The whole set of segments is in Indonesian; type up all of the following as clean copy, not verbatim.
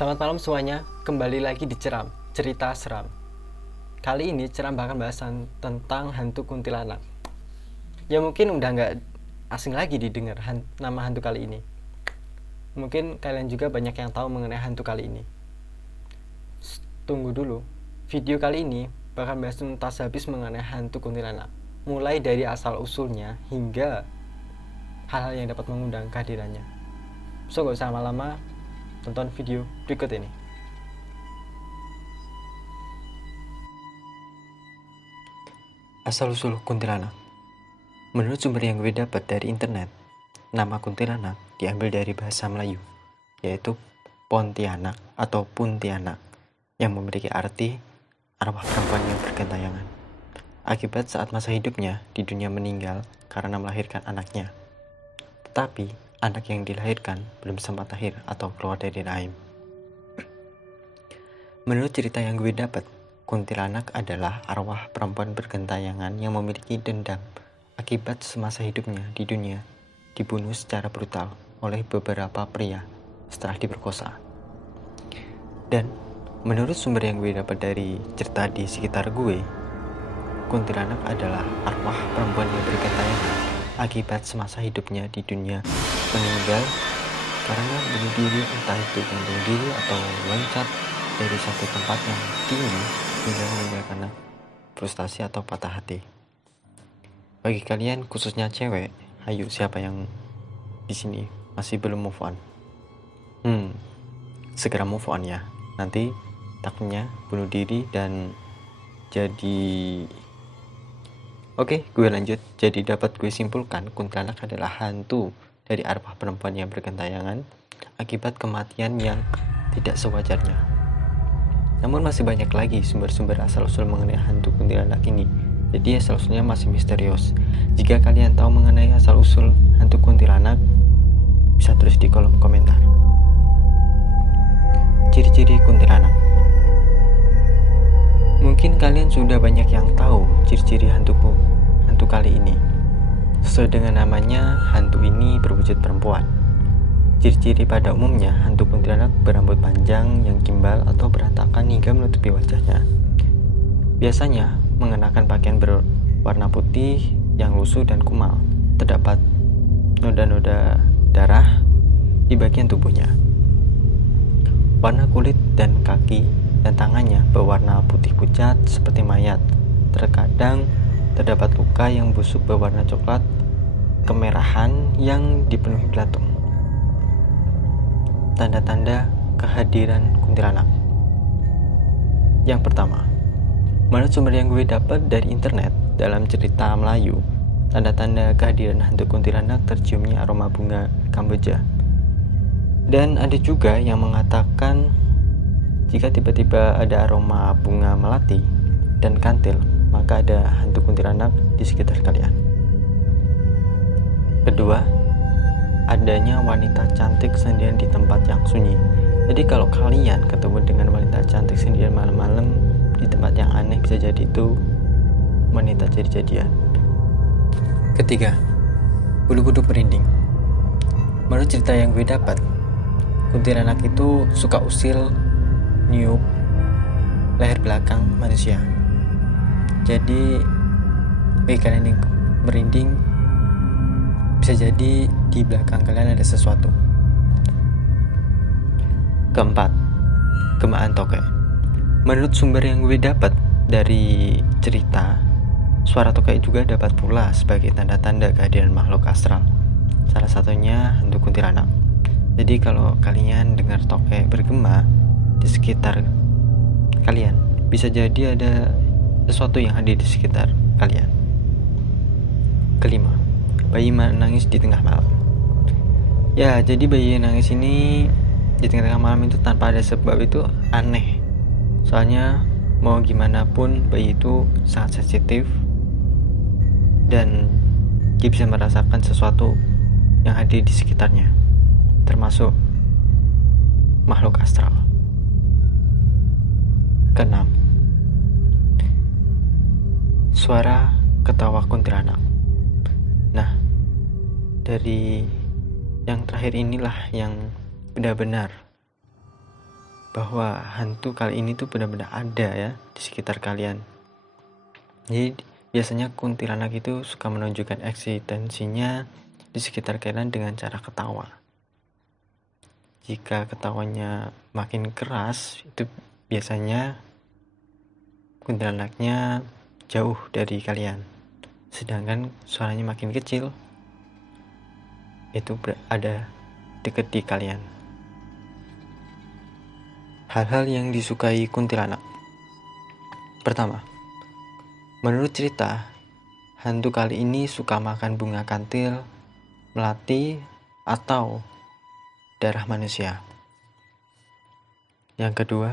Selamat malam semuanya, kembali lagi di Ceram, cerita seram. Kali ini Ceram bakal bahasan tentang hantu kuntilanak. Ya mungkin udah nggak asing lagi didengar nama hantu kali ini. Mungkin kalian juga banyak yang tahu mengenai hantu kali ini. Tunggu dulu, video kali ini bakal bahas tuntas habis mengenai hantu kuntilanak. Mulai dari asal usulnya hingga hal-hal yang dapat mengundang kehadirannya. So gak usah lama-lama, tonton video berikut ini. Asal-usul kuntilanak. Menurut sumber yang gue dapat dari internet, nama kuntilanak diambil dari bahasa Melayu, yaitu Pontianak atau Puntianak, yang memiliki arti arwah perempuan yang bergentayangan. Akibat saat masa hidupnya di dunia meninggal karena melahirkan anaknya. Tetapi anak yang dilahirkan belum sempat lahir atau keluar dari rahim. Menurut cerita yang gue dapat, kuntilanak adalah arwah perempuan bergentayangan yang memiliki dendam akibat semasa hidupnya di dunia dibunuh secara brutal oleh beberapa pria setelah diperkosa. Dan menurut sumber yang gue dapat dari cerita di sekitar gue, kuntilanak adalah arwah perempuan yang bergentayangan akibat semasa hidupnya di dunia meninggal karena bunuh diri, entah itu gantung diri atau loncat dari satu tempat yang tinggi hingga meninggal karena frustasi atau patah hati. Bagi kalian khususnya cewek, ayo siapa yang di sini masih belum move on? Segera move on ya. Nanti takutnya bunuh diri dan jadi. Oke, gue lanjut. Jadi dapat gue simpulkan kuntilanak adalah hantu dari arwah perempuan yang bergentayangan akibat kematian yang tidak sewajarnya. Namun masih banyak lagi sumber-sumber asal-usul mengenai hantu kuntilanak ini. Jadi asal-usulnya masih misterius. Jika kalian tahu mengenai asal-usul hantu kuntilanak, bisa tulis di kolom komentar. Ciri-ciri kuntilanak. Mungkin kalian sudah banyak yang tahu ciri-ciri hantu kali ini. Sesuai dengan namanya, hantu ini berwujud perempuan. Ciri-ciri pada umumnya, hantu kuntilanak berambut panjang yang gimbal atau berantakan hingga menutupi wajahnya. Biasanya mengenakan pakaian berwarna putih yang lusuh dan kumal. Terdapat noda-noda darah di bagian tubuhnya. Warna kulit dan kaki dan tangannya berwarna putih pucat seperti mayat. Terkadang terdapat luka yang busuk berwarna coklat kemerahan yang dipenuhi belatung. Tanda-tanda kehadiran kuntilanak. Yang pertama, menurut sumber yang gue dapat dari internet dalam cerita Melayu, tanda-tanda kehadiran hantu kuntilanak terciumnya aroma bunga Kamboja. Dan ada juga yang mengatakan jika tiba-tiba ada aroma bunga melati dan kantil, maka ada hantu kuntilanak di sekitar kalian. Kedua, adanya wanita cantik sendirian di tempat yang sunyi. Jadi kalau kalian ketemu dengan wanita cantik sendirian malam-malam di tempat yang aneh, bisa jadi itu wanita jadi-jadian. Ketiga, bulu kuduk merinding. Menurut cerita yang gue dapat, kuntilanak itu suka usil, niup leher belakang manusia. Jadi bagi kalian yang merinding, bisa jadi di belakang kalian ada sesuatu. Keempat, gemaan tokek. Menurut sumber yang gue dapat dari cerita, suara tokek juga dapat pula sebagai tanda-tanda kehadiran makhluk astral. Salah satunya hantu kuntilanak. Jadi kalau kalian dengar tokek bergema di sekitar kalian, bisa jadi ada sesuatu yang hadir di sekitar kalian. Kelima, bayi menangis di tengah malam. Ya, jadi bayi nangis ini di tengah-tengah malam itu tanpa ada sebab itu aneh. Soalnya mau gimana pun bayi itu sangat sensitif dan dia bisa merasakan sesuatu yang hadir di sekitarnya, termasuk makhluk astral. Keenam, suara ketawa kuntilanak. Nah, dari yang terakhir inilah yang benar-benar bahwa hantu kali ini tuh benar-benar ada ya di sekitar kalian. Jadi biasanya kuntilanak itu suka menunjukkan eksistensinya di sekitar kalian dengan cara ketawa. Jika ketawanya makin keras, itu biasanya kuntilanaknya jauh dari kalian. Sedangkan suaranya makin kecil, itu ada dekat di kalian. Hal-hal yang disukai kuntilanak. Pertama, menurut cerita, hantu kali ini suka makan bunga kantil, melati, atau darah manusia. Yang kedua,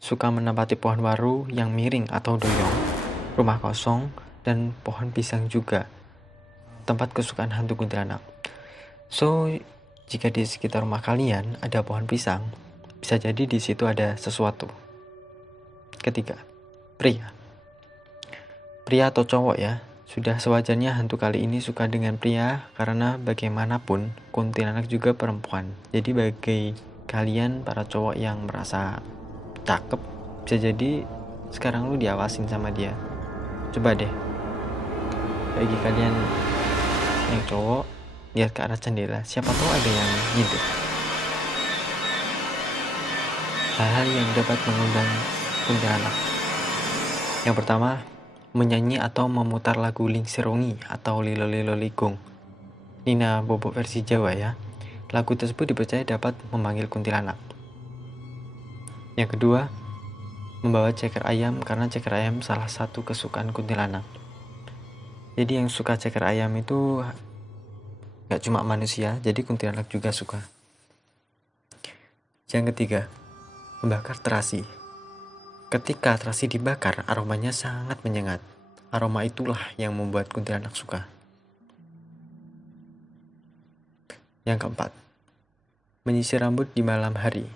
suka menempati pohon waru yang miring atau doyong, rumah kosong, dan pohon pisang juga, tempat kesukaan hantu kuntilanak. So, jika di sekitar rumah kalian ada pohon pisang, bisa jadi di situ ada sesuatu. Ketiga, pria. Pria atau cowok ya, sudah sewajarnya hantu kali ini suka dengan pria karena bagaimanapun kuntilanak juga perempuan. Jadi bagi kalian para cowok yang merasa cakep, bisa jadi sekarang lu diawasin sama dia. Coba deh, bagi kalian yang cowok, lihat ke arah jendela, siapa tahu ada yang ngintip. Hal-hal yang dapat mengundang kuntilanak. Yang pertama, menyanyi atau memutar lagu Lingsirungi atau Lilo Lilo Ligung, Nina Bobo versi Jawa ya. Lagu tersebut dipercaya dapat memanggil kuntilanak. Yang kedua, membawa ceker ayam karena ceker ayam salah satu kesukaan kuntilanak. Jadi yang suka ceker ayam itu gak cuma manusia, jadi kuntilanak juga suka. Yang ketiga, membakar terasi. Ketika terasi dibakar, aromanya sangat menyengat. Aroma itulah yang membuat kuntilanak suka. Yang keempat, menyisir rambut di malam hari.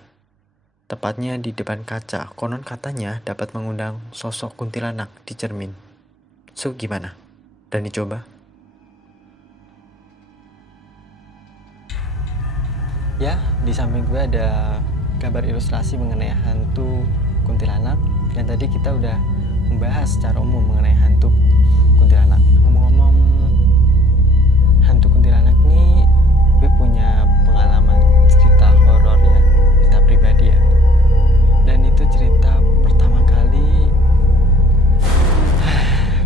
Tepatnya di depan kaca, konon katanya dapat mengundang sosok kuntilanak di cermin. So, gimana? Dan dicoba? Ya, di samping gue ada gambar ilustrasi mengenai hantu kuntilanak, dan tadi kita udah membahas secara umum mengenai hantu kuntilanak. Ngomong-ngomong hantu kuntilanak nih, gue punya pengalaman cerita horor ya, cerita pribadi ya. Dan itu cerita pertama kali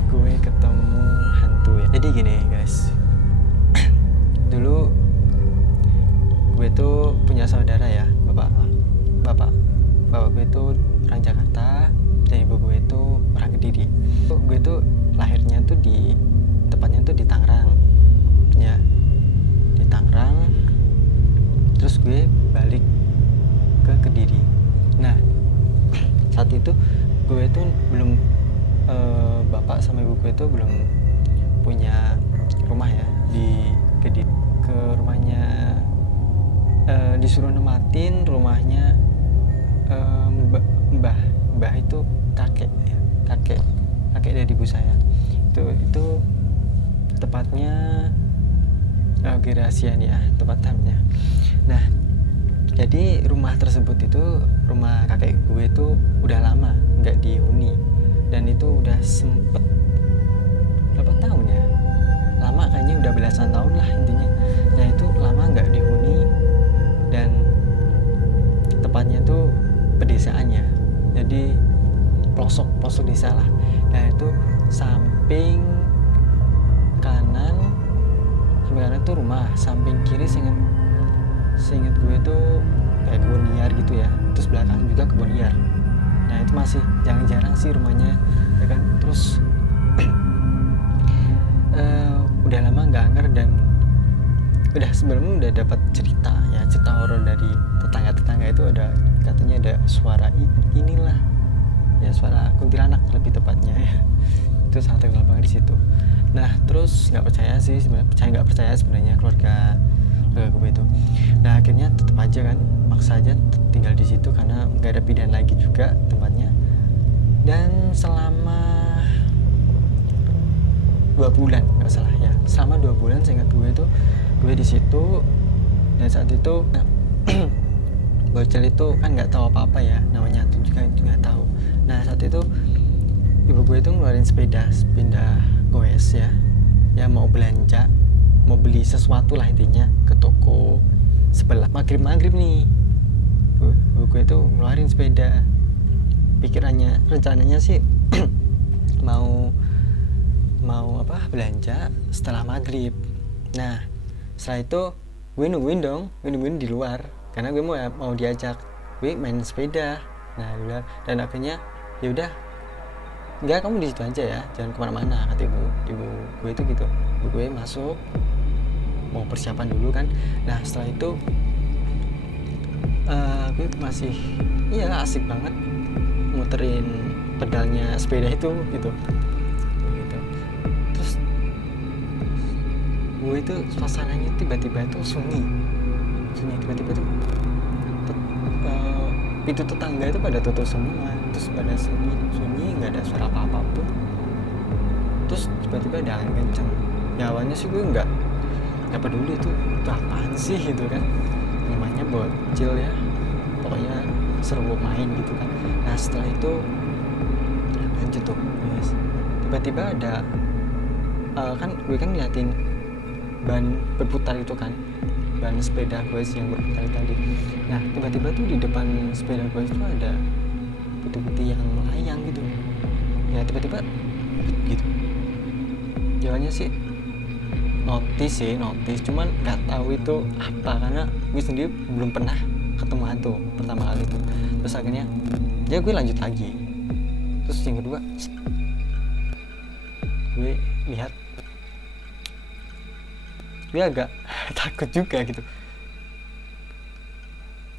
gue ketemu hantu ya. Jadi gini guys, dulu gue tuh punya saudara ya, bapak gue tuh orang Jakarta dan ibu gue tuh orang Kediri. Gue tuh lahirnya tuh tepatnya tuh di Tangerang ya, di Tangerang. Terus gue balik ke Kediri. Nah, saat itu gue tuh belum bapak sama ibu gue tuh belum punya rumah ya di Kediri. Ke rumahnya disuruh nematin rumahnya mbah itu kakek dari ibu saya. Itu tepatnya rahasia nih ya tempatnya. Nah, jadi rumah tersebut itu rumah kakek gue itu udah lama nggak dihuni, dan itu udah sempet berapa tahun ya, lama kayaknya udah belasan tahun lah intinya. Nah, itu lama nggak dihuni, dan tepatnya tuh pedesaannya, jadi pelosok desa lah. Nah, itu samping kanan tuh rumah, samping kiri seinget gue tuh kayak kebun liar gitu ya, terus belakang juga kebun liar. Nah, itu masih jarang-jarang sih rumahnya ya kan. Terus udah lama nggak angker, dan sebelumnya udah dapat cerita horor dari tetangga itu, ada katanya ada suara inilah ya, suara kuntilanak lebih tepatnya ya. Itu sangat terkenal banget di situ. Nah, terus nggak percaya sebenarnya keluarga gue itu. Nah, akhirnya tetap aja kan, maksa aja tinggal di situ karena nggak ada pilihan lagi juga tempatnya. Dan selama 2 bulan nggak salah ya, selama 2 bulan seingat gue itu gue di situ. Dan saat itu bocil itu kan nggak tahu apa-apa ya, namanya hantu juga nggak tahu. Nah saat itu ibu gue itu ngeluarin sepeda goes ya mau belanja, mau beli sesuatu lah intinya ke toko sebelah. Maghrib nih ibu gue itu ngeluarin sepeda, rencananya sih mau belanja setelah maghrib. Nah setelah itu gue nungguin di luar karena gue mau diajak gue main sepeda. Nah dan akhirnya ya udah, enggak, kamu di situ aja ya, jangan kemana-mana, kata ibu gue itu gitu. Ibu gue masuk mau persiapan dulu kan. Nah setelah itu gue masih asik banget muterin pedalnya sepeda itu gitu. Terus gue itu suasananya tiba-tiba itu sunyi tiba-tiba tuh pintu tetangga itu pada tutup semua, terus pada sunyi nggak ada suara apapun. Terus tiba-tiba ada angin kenceng. Ya awalnya sih gue nggak peduli itu apaan sih gitu kan, namanya bocil ya, pokoknya seru main gitu kan. Nah setelah itu lanjut tuh tiba-tiba ada kan gue kan ngeliatin ban berputar itu kan, ban sepeda gue yang berputar tadi. Nah tiba-tiba tuh di depan sepeda gue itu ada putih-putih yang melayang gitu ya, tiba-tiba gitu. Jawabannya sih notice, cuman nggak tahu itu apa karena gue sendiri belum pernah ketemu hantu pertama kali itu. Terus akhirnya ya gue lanjut lagi. Terus yang kedua gue lihat, gue agak takut juga gitu.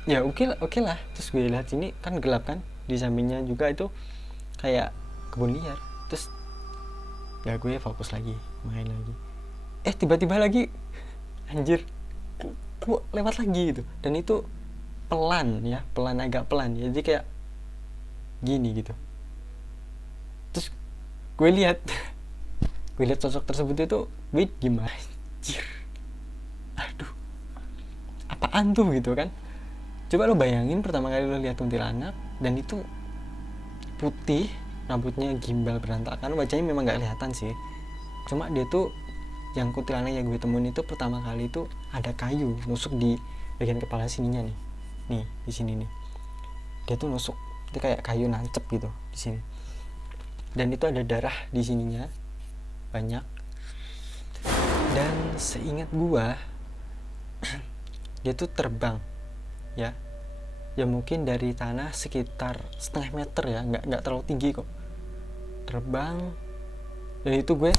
Ya oke lah. Terus gue lihat sini kan gelap kan, di sampingnya juga itu kayak kebun liar. Terus ya gue fokus lagi, main lagi. Tiba-tiba lagi anjir gue lewat lagi gitu. Dan itu agak pelan ya, jadi kayak gini gitu. Terus gue lihat sosok tersebut itu, gue gimana anjir, aduh apaan tuh gitu kan. Coba lo bayangin pertama kali lo lihat kuntilanak dan itu putih, rambutnya gimbal berantakan, wajahnya memang nggak kelihatan sih, cuma dia tuh yang kuntilanak yang gue temuin itu pertama kali itu ada kayu nusuk di bagian kepala sininya nih di sini nih, dia tuh nusuk, itu kayak kayu nancep gitu di sini, dan itu ada darah di sininya banyak. Dan seingat gua dia tuh terbang ya mungkin dari tanah sekitar setengah meter ya, nggak terlalu tinggi kok, terbang. Dan itu gue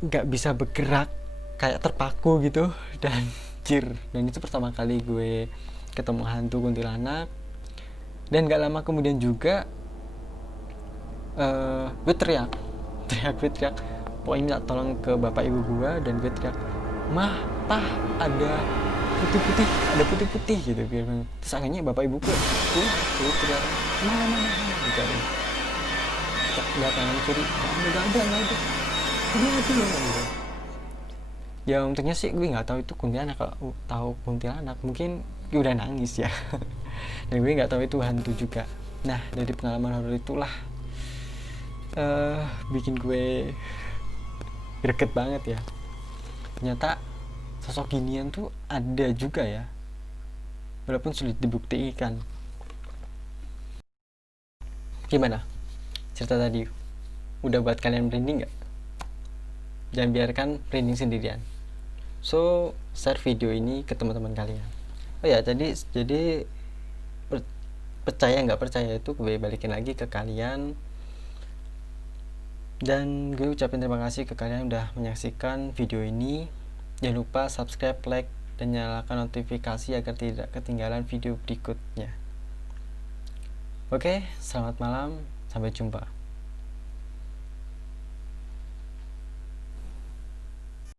nggak bisa bergerak, kayak terpaku gitu. Dan itu pertama kali gue ketemu hantu kuntilanak. Dan nggak lama kemudian juga gue teriak pokoknya minta tolong ke bapak ibu gue, dan gue teriak, "Mah, Pah, ada putih-putih gitu." Terus akhirnya bapak ibu gue teriak, mana gitu. Lihat kanan kiri, nggak ada ini aja loh gitu. Ya untungnya sih gue nggak tahu itu kuntilanak. Kalau tahu kuntilanak mungkin gue udah nangis ya. Dan gue nggak tahu itu hantu juga. Nah dari pengalaman horor itulah bikin gue greget banget ya, ternyata sosok ginian tuh ada juga ya, walaupun sulit dibuktikan. Gimana cerita tadi, udah buat kalian merinding gak? Jangan biarkan merinding sendirian. So share video ini ke teman-teman kalian. Oh ya, jadi percaya nggak percaya itu gue balikin lagi ke kalian. Dan gue ucapin terima kasih ke kalian yang udah menyaksikan video ini. Jangan lupa subscribe, like, dan nyalakan notifikasi agar tidak ketinggalan video berikutnya. Oke, selamat malam, sampai jumpa.